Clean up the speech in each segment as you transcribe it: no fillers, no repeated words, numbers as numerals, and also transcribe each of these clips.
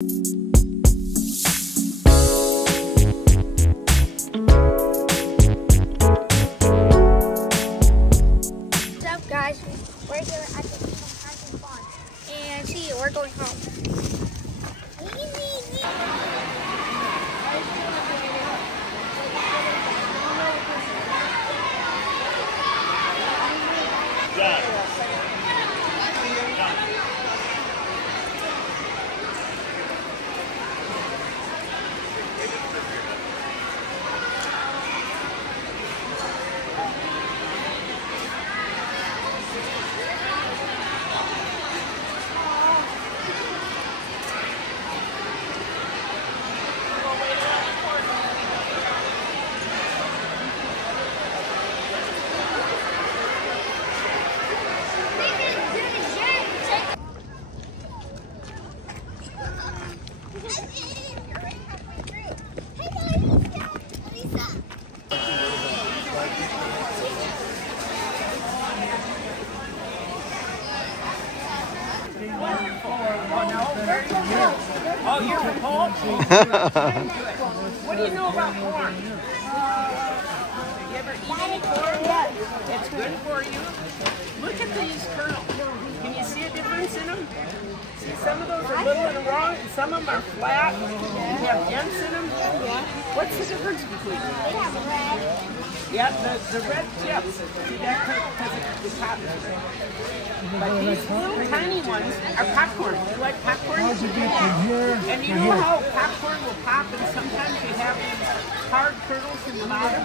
What's up, guys? We're here at the Hunting Farm, and see, we're going home. Oh, you're from home? What do you know about corn? You ever eat any corn? It's good for you. Look at these kernels. Can you see a difference in them? See, some of those are little and wrong, and some of them are flat. They have dents in them. What's the difference between them? They have red. Yeah, the red chips. See, that's because the top is red. But these little tiny ones are popcorn. You like popcorn? And you know how popcorn will pop and sometimes you have these hard kernels in the bottom?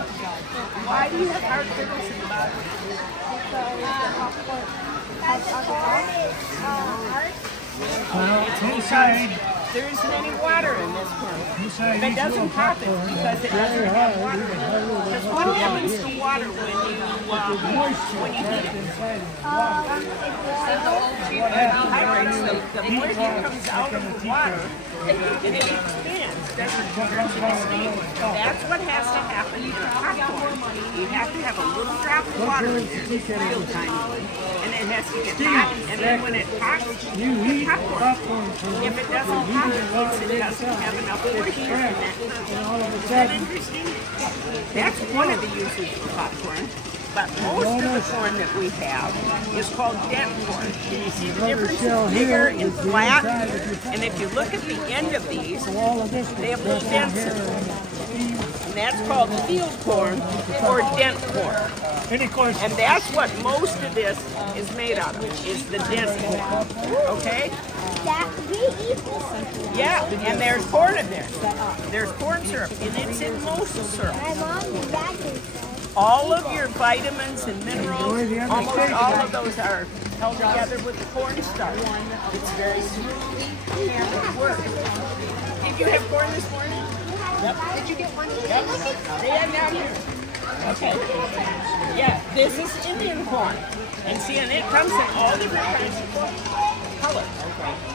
Why do you have hard kernels in the bottom? Because the corn is hard. It's because there isn't any water in this corn. If it doesn't pop it because it doesn't have water. Because what happens to water when you heat it? It dehydrates. The moisture comes out of the water and it expands. That's what has to happen to popcorn. You have to have a little drop of water in there, real tiny. And it has to get hot, and then when it pops, it's popcorn. If it doesn't pop, it means it doesn't have enough moisture in that kernel. Is that interesting? That's one of the uses for popcorn. But most of the corn that we have is called dent corn. Can you see the difference? It's bigger and flat. And if you look at the end of these, they have little dents in them. And that's called field corn or dent corn. And that's what most of this is made out of, is the dent corn. Okay? Yeah, and there's corn in there. There's corn syrup, and it's in most syrup. My mom and dad do so. All of your vitamins and minerals, almost all of those are held together with the cornstarch. It's very smooth and it works. Did you have corn this morning? Yep. Did you get one today? Yep. They have down here. Okay. Yeah, this is Indian corn. And see, and it comes in all different kinds of colors.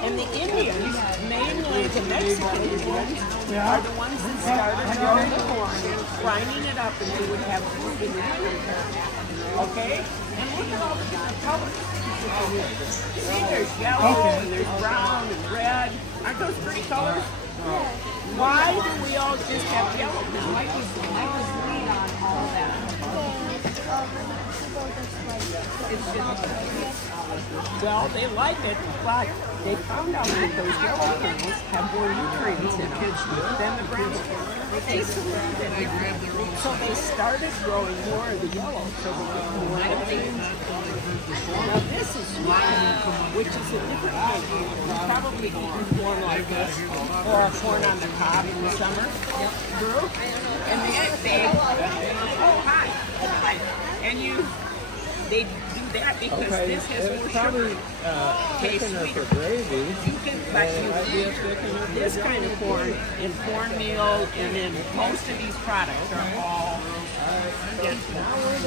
And the Indians, mainly the Mexican Indians, are the ones that started growing the corn, grinding it up, and they would have food in the winter. Okay? And look at all the different colors. See, there's yellow, and there's brown, and red. Aren't those pretty colors? Why do we all just have yellow now? Why was lead on all that? Well, they like it, but they found out that those yellow kernels have more nutrients in them than the brown kernels. So they started growing more of the yellow, so they get more of the beans. Now this is sweet, which is a different kind of corn. You've probably eaten corn like this, or a corn on the cob in the summer. Yep. True. And oh hi. And they do that because this has more sugar. Tastes sweeter. This kind of corn in cornmeal and in most of these products are all dense corn.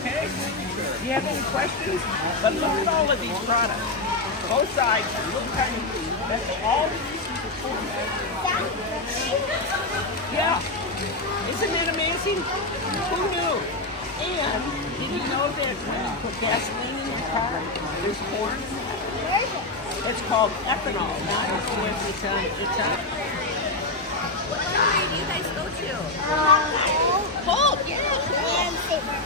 Okay? Do you have any questions? But look at all of these products. Both sides look kind of green. That's all the uses of corn. Yeah. Isn't that amazing? Who knew? And did you know that when you put gasoline in your car, there's corn? Where is it? It's called ethanol. What library do you guys go to? Holt. Yeah. And Saber.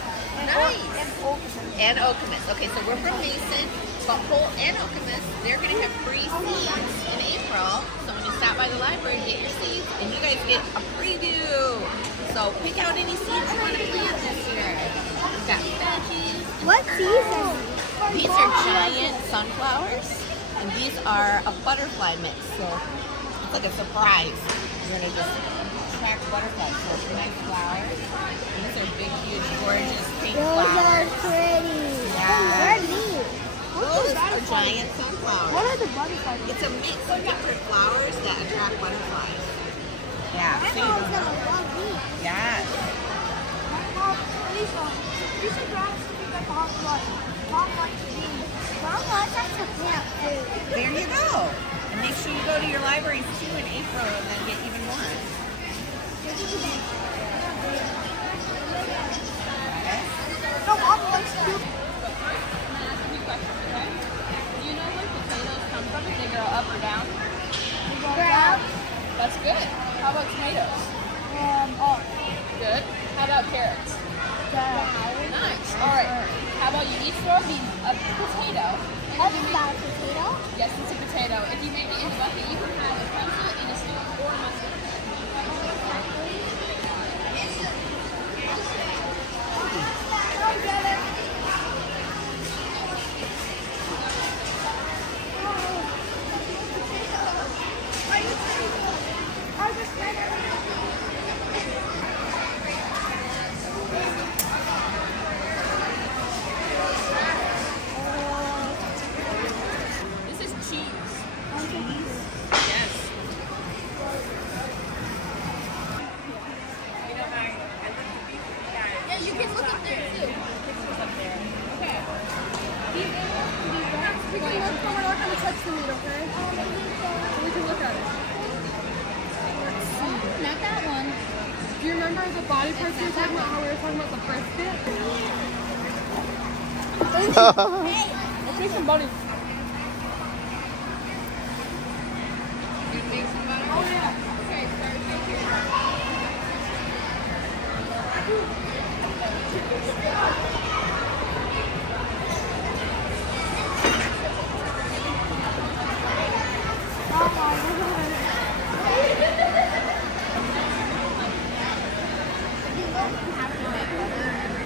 Nice. And Oakland. And Okemos. Okay, so we're from Mason, but Holt and Okemos, they're going to have free seeds in April. So when you stop by the library, get your seeds, and you guys get a preview. So pick out any seeds you want to plant this year. We've got veggies. What season? These are giant sunflowers, and these are a butterfly mix. So it's like a surprise. You're going to just attract butterflies. So it's nice flowers. And these are big, huge, gorgeous pink Those are flowers. pretty. Yeah. They're neat. Those are giant sunflowers. What are the butterflies? It's a mix of different flowers that attract butterflies. Yeah. I know it's gonna love these. Yes. These are grass to be like hot blood. Mom likes these. Mom likes us to plant food. There you go. And make sure you go to your libraries too in April and then get even more. No, Mom likes food. Do you know where potatoes come from? If they grow up or down? Grab. That's good. How about tomatoes? Oh. Good. How about carrots? Nice. All right. How about you each throw a potato? That's not a potato. Yes, it's a potato. If you make it in a bucket, you can have a pencil and a spoon or a mustard. This is cheese. Yes. Yeah, you can look up there too. Okay. We can look, but we're not going to touch the meat, okay? We can look at it. Not that one. Do you remember the body parts we were talking about, how we were talking about the brisket? Let's make some body. You make some butter? Oh yeah. Okay, start right here.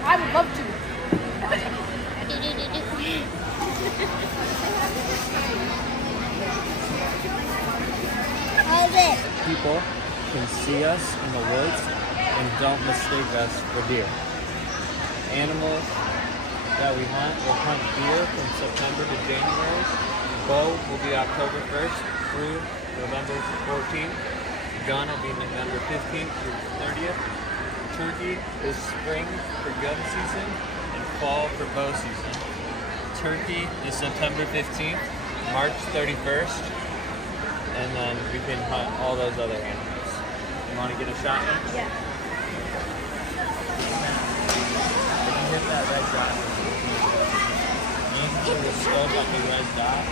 I would love to. How's it? People can see us in the woods and don't mistake us for deer. Animals that we hunt will hunt deer from September to January. Bow will be October 1st through November 14th. Gun will be November 15th through 30th. Turkey is spring for gun season and fall for bow season. Turkey is September 15th, March 31st, and then we can hunt all those other animals. You want to get a shot in? Yeah. If you hit that red dot, you can put the scope on the red dot.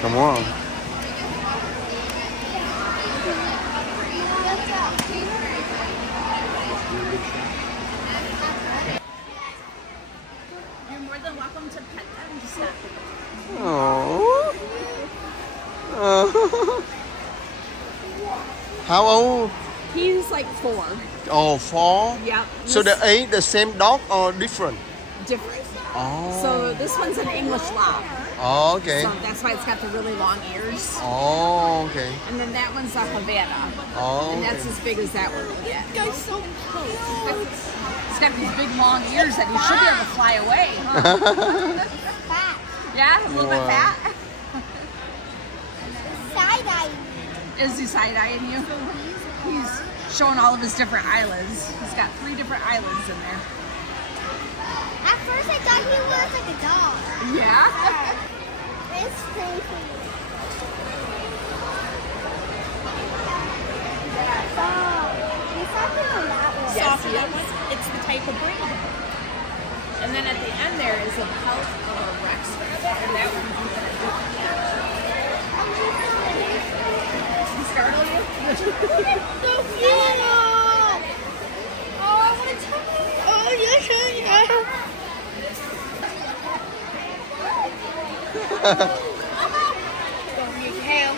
Come on. You're more than welcome to pet them. Just not. Oh. How old? He's like 4. Oh, 4. Yep. So they ate the same dog or different? different. Oh. So this one's an English lab. Oh, okay. So that's why it's got the really long ears. Oh, okay. And then that one's a Havana. Oh, And that's okay. as big as that one will get. This guy's so cute. He's got these big long ears that he should be able to fly away. Huh? Fat. Yeah, a little bit Wow. fat. Side-eyeing. Is he side-eyeing you? He's showing all of his different eyelids. He's got 3 different eyelids in there. At first I thought he was like a dog. Yeah? It's crazy. Oh. Yes, the other one, it's the type of breed. And then at the end there is a pelt of a Rex rabbit, and that would be startle you? So cute! Oh, I want to touch it. Oh, yes, Don't use your hand.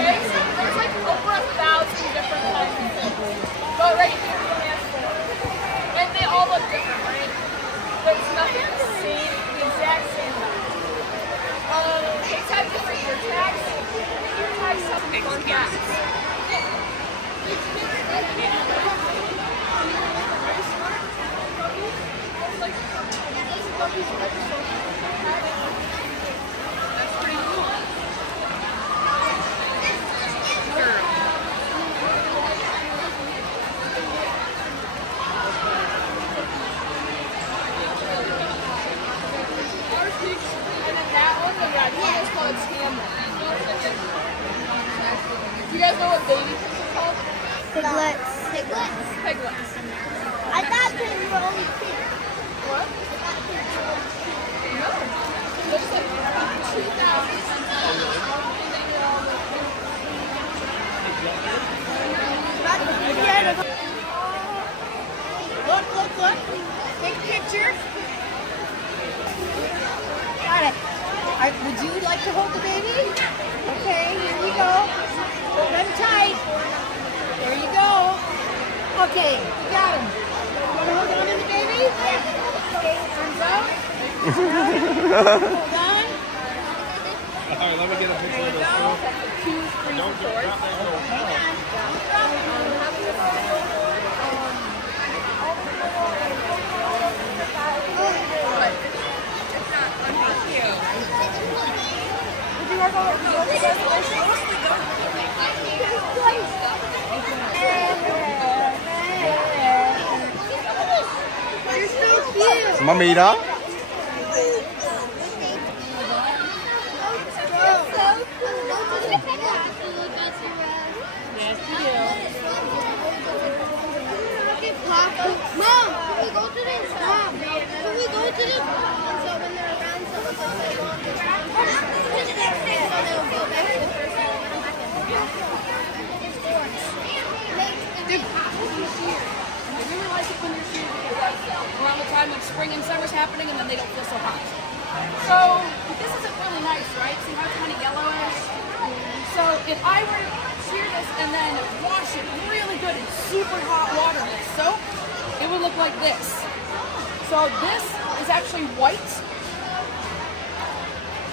Okay, so there's like over 1,000 different kinds of things. But right here, you can ask for it. And they all look different, right? There's nothing the same, the exact same. They have different ear tags. Ear tags have fun facts. That's pretty cool. Girl. And then that one, the red one, is called Tamlin. Do you guys know what baby fish is called? Piglets. Piglets. Piglets. I thought pigs were only pink. What? No. There's like 2,000. Look. Take a picture. Got it. Would you like to hold the baby? Okay, here we go. Hold him tight. There you go. Okay, you got him. Want to hold on to the baby? Okay, arms out. Hold on. Alright, let me get a picture of this. Two freezing swords. You're so cute. Mommy đó. Yes, you do. Mom, can we go to this? Mom, can we go to this? And so when they're around, so we'll go on this one. So they'll go back to the first one. I really like it when there's around the time like spring and summer's happening and then they don't feel so hot. So this isn't really nice, right? See how it's kind of yellowish? So if I were to shear this and then wash it really good in super hot water with soap, it would look like this. So this is actually white.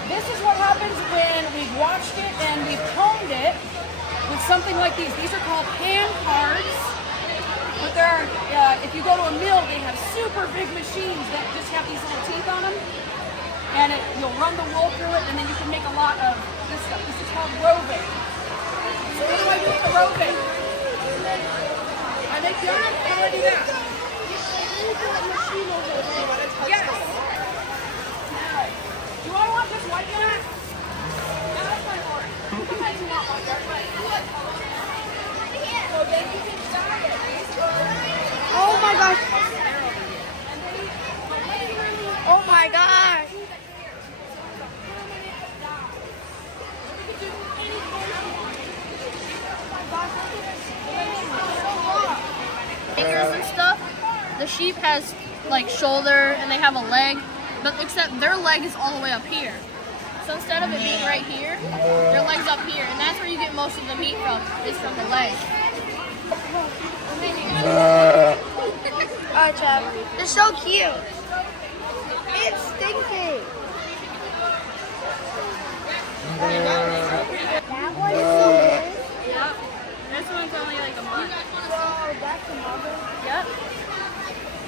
This is what happens when we've washed it and we've combed it with something like these. These are called hand cards. But there are, if you go to a mill, they have super big machines that just have these little teeth on them. And you'll run the wool through it, and then you can make a lot of this stuff. This is called roving. So what do I do with the roving? I make yarn. How do I do that? Yes. Do you want just white yarn? No, that's my yarn. Sometimes you want white yarn, but so then you can dye it. Oh my gosh. Oh my gosh. Fingers and stuff. The sheep has like shoulder and they have a leg, but except their leg is all the way up here. So instead of it being right here, their leg's up here, and that's where you get most of the meat from, is from the leg. Alright, Chad. They're so cute. It's stinky. That one is so good. Yep. This one's only like a month. Whoa, that's another. Yep.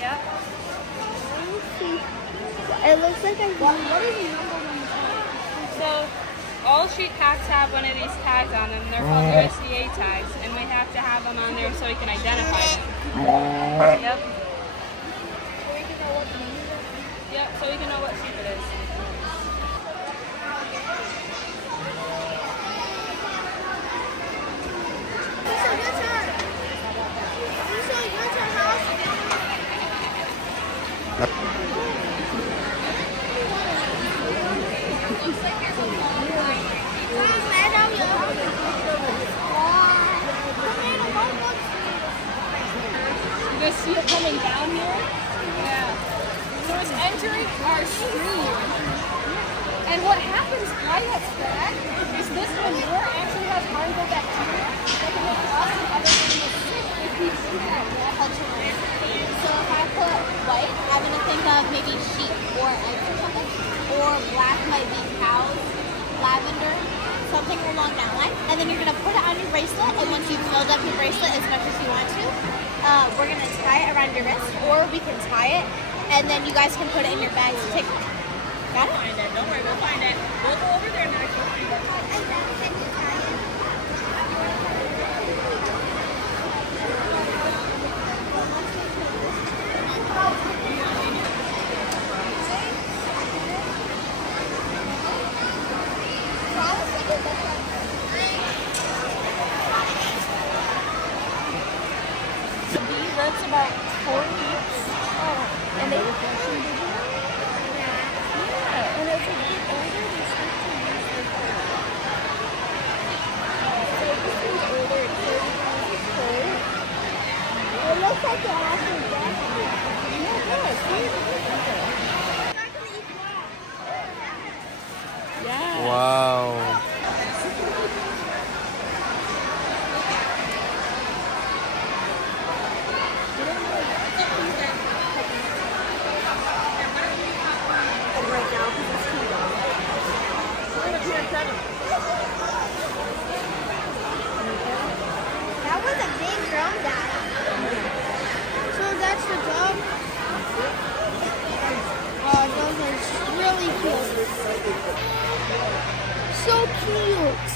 Yep. It looks like a what is the number on the So All sheep packs have one of these tags on them. They're called USDA tags, and we have to have them on there so we can identify them. Yep. Yep, so we can know what sheep it is. You guys see it coming down here? Yeah. So it's entering our stream. And what happens by its back is this manure actually has harmful bacteria that can make us and other animals sick if we do that. So if I put white, I'm going to think of maybe sheep or eggs or something. Or black might be cows, lavender, something along that line. And then you're going to put it on your bracelet. And once you've filled up your bracelet as much as you want to, we're going to tie it around your wrist. Or we can tie it. And then you guys can put it in your bags to take home. Got it? We'll find it. Don't worry, we'll find it. We'll go over there next. We'll find it. That's about 4 weeks. And they and as they get older, they start to lose their fur. So this one's older, it's 30 years old. It looks like it has some death. Yeah. Wow. That was a big drum, Dad. So that's the drum. Oh, those are really cute. So cute.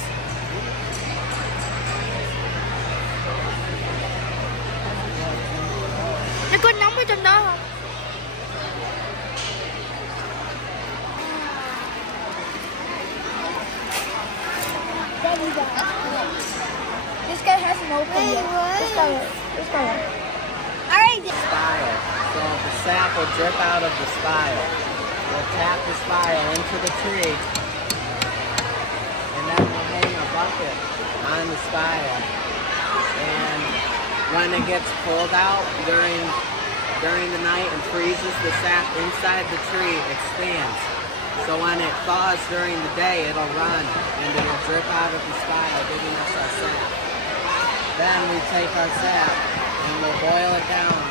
Nó có nóng ở trong đó không? This guy hasn't opened yet. This guy. All right. Spile. So the sap will drip out of the spile. We'll tap the spile into the tree, and then we'll hang a bucket on the spile. And when it gets cold out during the night and freezes, the sap inside the tree expands. So when it thaws during the day, it'll run and it'll drip out of the spile, giving us our sap. Then we take our sap and we'll boil it down